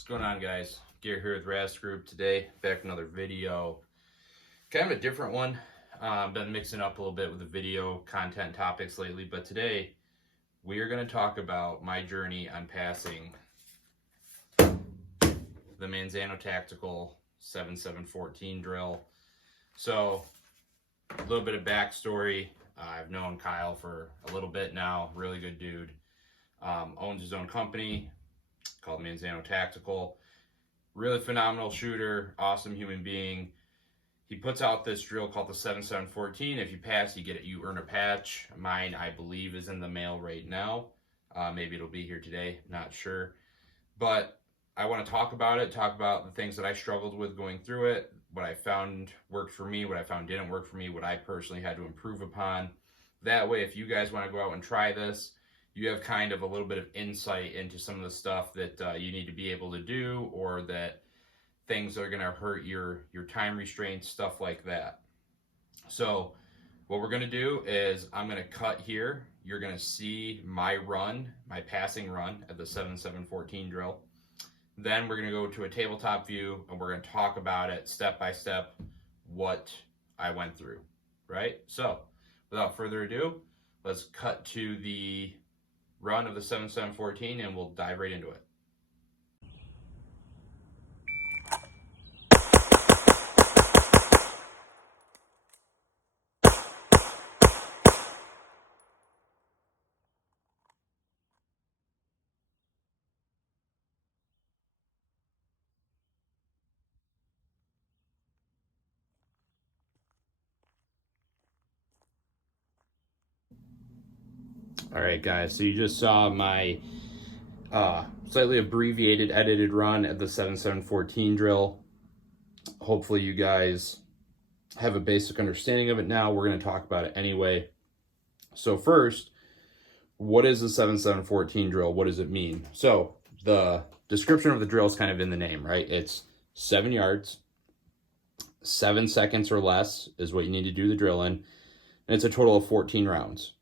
What's going on, guys? Gear here with Rast Group today. Back with another video. Kind of a different one. Been mixing up a little bit with the video content topics lately, but today we are going to talk about my journey on passing the Manzano Tactical 7714 drill. So, a little bit of backstory. I've known Kyle for a little bit now. Really good dude. Owns his own company called Manzano Tactical. Really phenomenal shooter, awesome human being. He puts out this drill called the 7714. If you pass, you earn a patch. Mine, I believe, is in the mail right now. Maybe it'll be here today, not sure. But I want to talk about it, talk about the things that I struggled with going through it, what I found worked for me, what I found didn't work for me, what I personally had to improve upon. That way, if you guys want to go out and try this, you have kind of a little bit of insight into some of the stuff that you need to be able to do, or that things that are going to hurt your time restraints, stuff like that. So what we're going to do is I'm going to cut here. You're going to see my run, my passing run at the 7714 drill. Then we're going to go to a tabletop view and we're going to talk about it step by step, what I went through, right? So without further ado, let's cut to the run of the 7714 and we'll dive right into it. All right, guys, so you just saw my slightly abbreviated edited run at the 7714 drill. Hopefully you guys have a basic understanding of it now. We're going to talk about it anyway. So first, what is the 7714 drill? What does it mean? So the description of the drill is kind of in the name, right? It's 7 yards, 7 seconds or less is what you need to do the drill in, and it's a total of 14 rounds.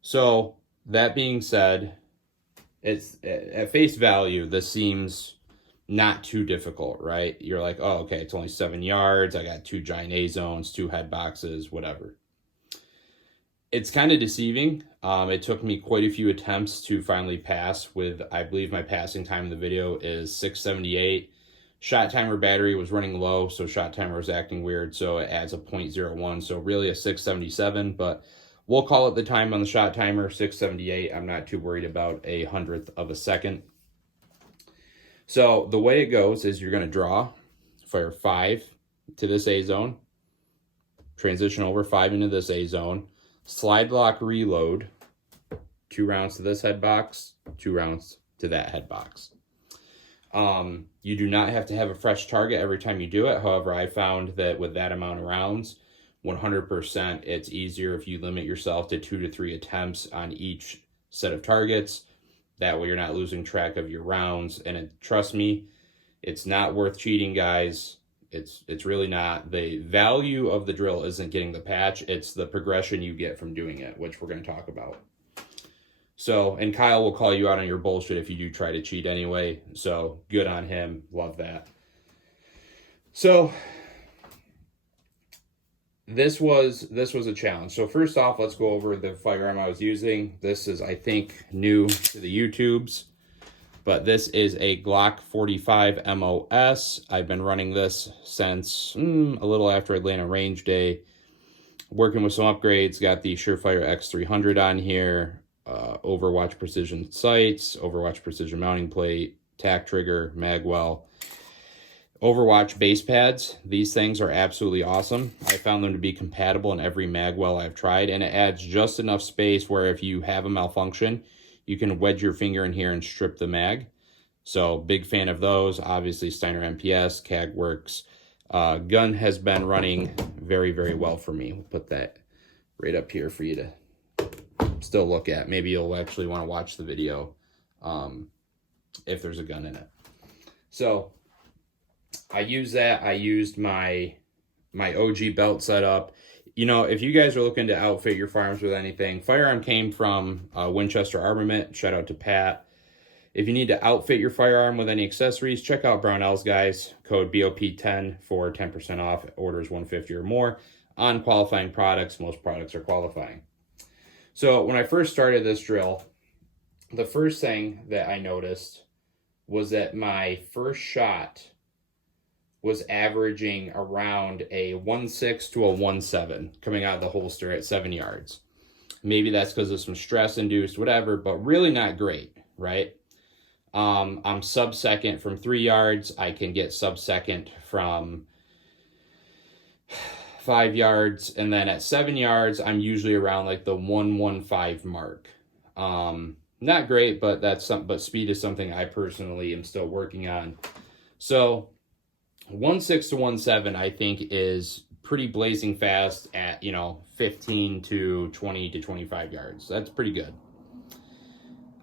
So that being said, it's at face value, this seems not too difficult, right? You're like, oh, okay, it's only 7 yards. I got 2 giant A zones, 2 head boxes, whatever. It's kind of deceiving. It took me quite a few attempts to finally pass with, I believe my passing time in the video is 678. Shot timer battery was running low, so shot timer was acting weird, so it adds a 0.01, so really a 677, but we'll call it the time on the shot timer, 678. I'm not too worried about a 100th of a second. So the way it goes is you're going to draw, fire 5 to this A zone, transition over 5 into this A zone, slide lock reload, 2 rounds to this head box, 2 rounds to that head box. You do not have to have a fresh target every time you do it. However, I found that with that amount of rounds, 100%, it's easier if you limit yourself to 2 to 3 attempts on each set of targets. That way you're not losing track of your rounds. And trust me, it's not worth cheating, guys. It's really not. The value of the drill isn't getting the patch. It's the progression you get from doing it, which we're going to talk about. So, and Kyle will call you out on your bullshit if you do try to cheat anyway. So good on him. Love that. So this was a challenge. So first off, let's go over the firearm I was using. This is, I think, new to the YouTubes, but this is a Glock 45 MOS. I've been running this since a little after Atlanta Range Day, working with some upgrades. Got the Surefire X300 on here, Overwatch Precision sights, Overwatch Precision mounting plate, tack trigger, magwell, Overwatch base pads. These things are absolutely awesome. I found them to be compatible in every magwell I've tried, and it adds just enough space where if you have a malfunction, you can wedge your finger in here and strip the mag. So big fan of those. Obviously Steiner MPS, CAG works. Gun has been running very, very well for me. We'll put that right up here for you to still look at. Maybe you'll actually want to watch the video if there's a gun in it. So I use that. I used my OG belt setup. You know, if you guys are looking to outfit your firearms with anything, firearm came from Winchester Armament. Shout out to Pat. If you need to outfit your firearm with any accessories, check out Brownells, guys. Code BOP10 for 10% off orders $150 or more on qualifying products. Most products are qualifying. So when I first started this drill, the first thing that I noticed was that my first shot was averaging around a 1.6 to a 1.7 coming out of the holster at 7 yards. Maybe that's because of some stress induced, whatever, but really not great, right? I'm sub-second from 3 yards. I can get sub-second from 5 yards. And then at 7 yards, I'm usually around like the 1.15 mark. Not great, but but speed is something I personally am still working on. So 1.6 to 1.7, I think, is pretty blazing fast at, 15 to 20 to 25 yards. That's pretty good.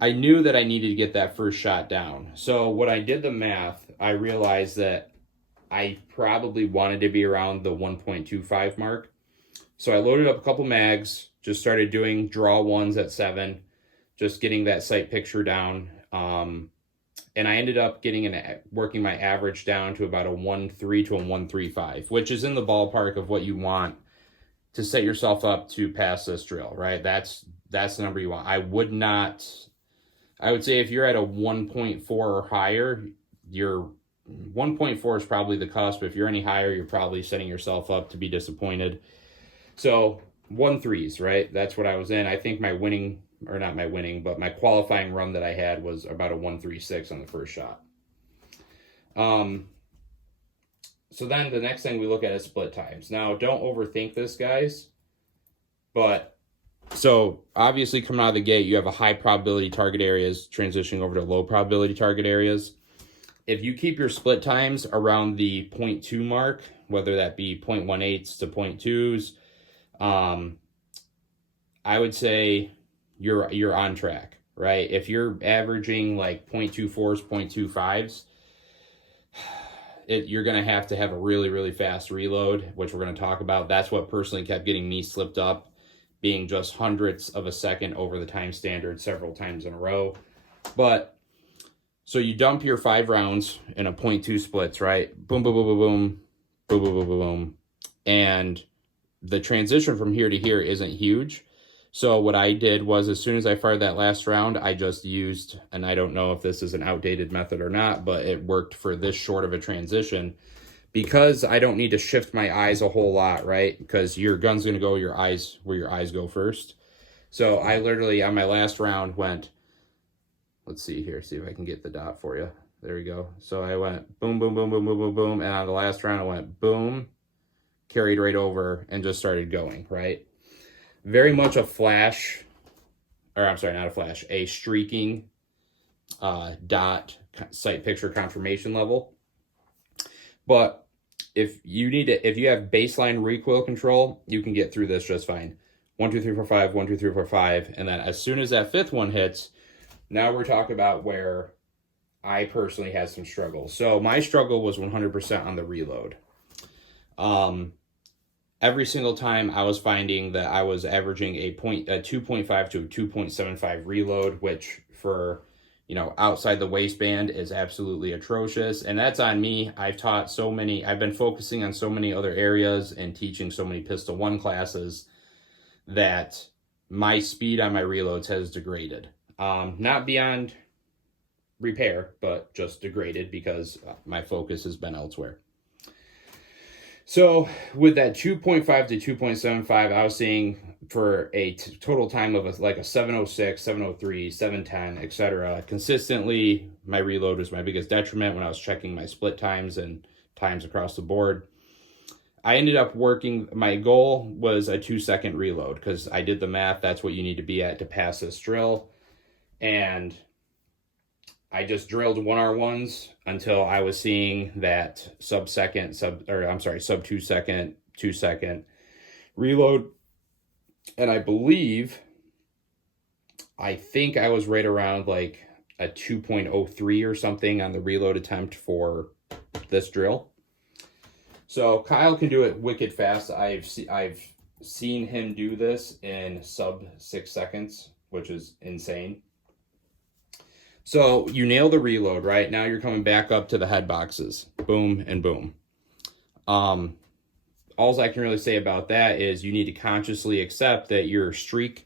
I knew that I needed to get that first shot down. So when I did the math, I realized that I probably wanted to be around the 1.25 mark. So I loaded up a couple mags, just started doing draw ones at 7, just getting that sight picture down. And I ended up working my average down to about a 1.3 to a 1.35, which is in the ballpark of what you want to set yourself up to pass this drill, right? That's the number you want. I would say if you're at a 1.4 or higher, your 1.4 is probably the cusp. If you're any higher, you're probably setting yourself up to be disappointed. So 1.3s, right? That's what I was in. I think my qualifying run that I had was about a 1.36 on the first shot. So then the next thing we look at is split times. Now, don't overthink this, guys, but so obviously coming out of the gate, you have a high probability target areas transitioning over to low probability target areas. If you keep your split times around the 0.2 mark, whether that be 0.18s to 0.2s, I would say you're on track, right? If you're averaging like 0.24s, 0.25s, you're going to have a really, really fast reload, which we're going to talk about. That's what personally kept getting me slipped up, being just hundredths of a second over the time standard several times in a row. But so you dump your 5 rounds in a 0.2 splits, right? Boom, boom, boom, boom, boom, boom, boom, boom, boom, boom. And the transition from here to here isn't huge. So what I did was, as soon as I fired that last round, I just used, and I don't know if this is an outdated method or not, but it worked for this short of a transition because I don't need to shift my eyes a whole lot, right? Because your gun's going to go where your eyes go first. So I literally, on my last round, went, let's see here, see if I can get the dot for you. There we go. So I went boom, boom, boom, boom, boom, boom, boom. And on the last round, I went boom, carried right over, and just started going, right? Very much a flash, or I'm sorry, not a flash, a streaking dot sight picture confirmation level. But if you have baseline recoil control, you can get through this just fine. 1, 2, 3, 4, 5, 1, 2, 3, 4, 5. And then as soon as that 5th one hits, now we're talking about where I personally had some struggles. So my struggle was 100% on the reload. Every single time I was finding that I was averaging a 2.5 to a 2.75 reload, which for, outside the waistband is absolutely atrocious. And that's on me. I've been focusing on so many other areas and teaching so many Pistol 1 classes that my speed on my reloads has degraded. Not beyond repair, but just degraded because my focus has been elsewhere. So with that 2.5 to 2.75, I was seeing for a total time of like a 706, 703, 710, etc. Consistently, my reload was my biggest detriment when I was checking my split times and times across the board. I ended up my goal was a 2-second reload because I did the math. That's what you need to be at to pass this drill. And I just drilled 1R1s until I was seeing that sub 2 second, 2-second reload. And I think I was right around like a 2.03 or something on the reload attempt for this drill. So Kyle can do it wicked fast. I've seen him do this in sub 6 seconds, which is insane. So you nail the reload, right? Now you're coming back up to the head boxes. Boom and boom. All I can really say about that is you need to consciously accept that your streaking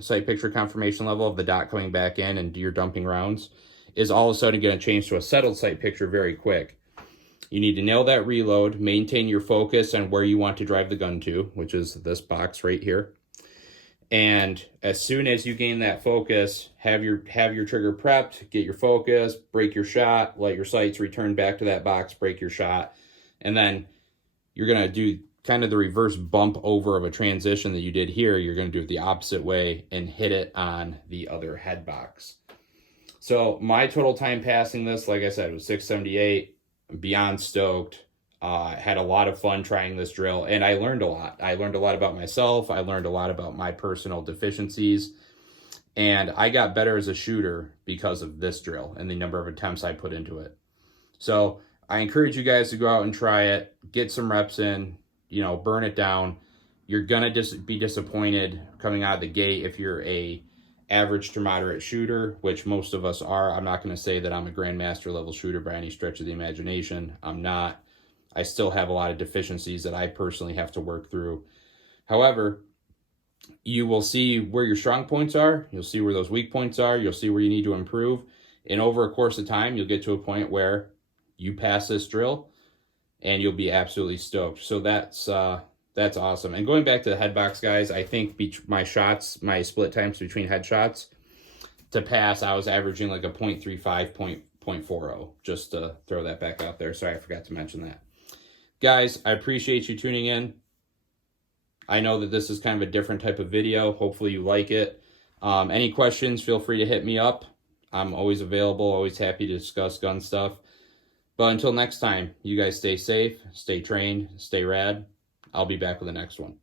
sight picture confirmation level of the dot coming back in and you're dumping rounds is all of a sudden going to change to a settled sight picture very quick. You need to nail that reload, maintain your focus on where you want to drive the gun to, which is this box right here. And as soon as you gain that focus, have your trigger prepped, get your focus, break your shot, let your sights return back to that box, break your shot, and then you're going to do kind of the reverse bump over of a transition that you did here. You're going to do it the opposite way and hit it on the other head box. So my total time passing this, like I said, was 678. I'm beyond stoked. Had a lot of fun trying this drill, and I learned a lot. I learned a lot about myself. I learned a lot about my personal deficiencies, and I got better as a shooter because of this drill and the number of attempts I put into it. So I encourage you guys to go out and try it, get some reps in, you know, burn it down. You're gonna be disappointed coming out of the gate if you're a average to moderate shooter, which most of us are. I'm not gonna say that I'm a grandmaster level shooter by any stretch of the imagination. I'm not. I still have a lot of deficiencies that I personally have to work through. However, you will see where your strong points are. You'll see where those weak points are. You'll see where you need to improve. And over a course of time, you'll get to a point where you pass this drill and you'll be absolutely stoked. So that's awesome. And going back to the head box, guys, I think my shots, my split times between headshots to pass, I was averaging like a 0.35, 0.40, just to throw that back out there. Sorry, I forgot to mention that. Guys, I appreciate you tuning in. I know that this is kind of a different type of video. Hopefully you like it. Any questions, feel free to hit me up. I'm always available, always happy to discuss gun stuff. But until next time, you guys stay safe, stay trained, stay rad. I'll be back with the next one.